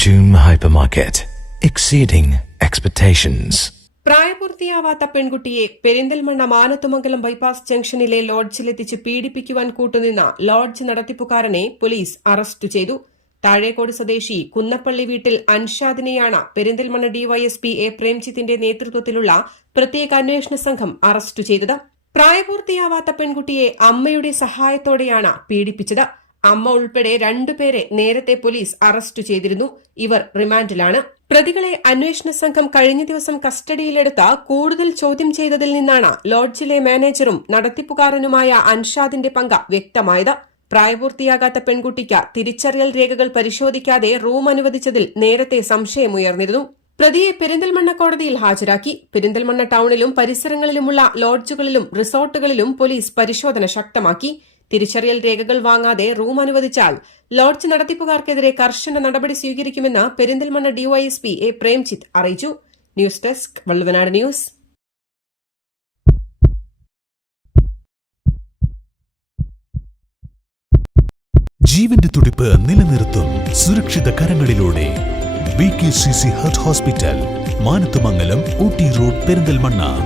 Anjum Hypermarket, exceeding expectations. പ്രായപൂർത്തിയാവാത്ത പെൺകുട്ടിയെ Perinthalmanna Manathumangalam bypass ജംഗ്ഷനിലെ ലോഡ്ജിലെത്തിച്ച് പീഡിപ്പിക്കുവാൻ കൂട്ടുനിന്ന ലോഡ്ജ് നടത്തിപ്പുകാരനെ പോലീസ് അറസ്റ്റ് ചെയ്തു. താഴേക്കോട് സ്വദേശി കുന്നപ്പള്ളി വീട്ടിൽ അൻഷാദിനെയാണ് പെരിന്തൽമണ്ണ ഡിവൈഎസ്പി എ പ്രേംജിത്തിന്റെ നേതൃത്വത്തിലുള്ള പ്രത്യേക അന്വേഷണ സംഘം അറസ്റ്റ് ചെയ്തത്. പ്രായപൂർത്തിയാവാത്ത പെൺകുട്ടിയെ അമ്മയുടെ സഹായത്തോടെയാണ് പീഡിപ്പിച്ചത്. അമ്മ ഉൾപ്പെടെ രണ്ടുപേരെ നേരത്തെ പോലീസ് അറസ്റ്റ് ചെയ്തിരുന്നു. ഇവർ റിമാൻഡിലാണ്. പ്രതികളെ അന്വേഷണ സംഘം കഴിഞ്ഞ ദിവസം കസ്റ്റഡിയിലെടുത്ത കൂടുതൽ ചോദ്യം ചെയ്തതിൽ നിന്നാണ് ലോഡ്ജിലെ മാനേജറും നടത്തിപ്പുകാരനുമായ അൻഷാദിന്റെ പങ്ക് വ്യക്തമായത്. പ്രായപൂർത്തിയാകാത്ത പെൺകുട്ടിക്ക് തിരിച്ചറിയൽ രേഖകൾ പരിശോധിക്കാതെ റൂം അനുവദിച്ചതിൽ നേരത്തെ സംശയമുയർന്നിരുന്നു. പ്രതിയെ പെരിന്തൽമണ്ണ കോടതിയിൽ ഹാജരാക്കി. പെരിന്തൽമണ്ണ ടൌണിലും പരിസരങ്ങളിലുമുള്ള ലോഡ്ജുകളിലും റിസോർട്ടുകളിലും പോലീസ് പരിശോധന ശക്തമാക്കി. തിരിച്ചറിയൽ രേഖകൾ വാങ്ങാതെ റൂം അനുവദിച്ചാൽ ലോഡ്ജ് നടത്തിപ്പുകാർക്കെതിരെ കർശന നടപടി സ്വീകരിക്കുമെന്ന് പെരിന്തൽമണ്ണ ഡിവൈഎസ്പി എ പ്രേംജിത്ത് അറിയിച്ചു. News desk Valluvanad news. ജീവന്റെ തുടിപ്പ് നിലനിർത്തും സുരക്ഷിത കരങ്ങളിലൂടെ. B K C C heart hospital Manathumangalam Ooty road Perinthalmanna.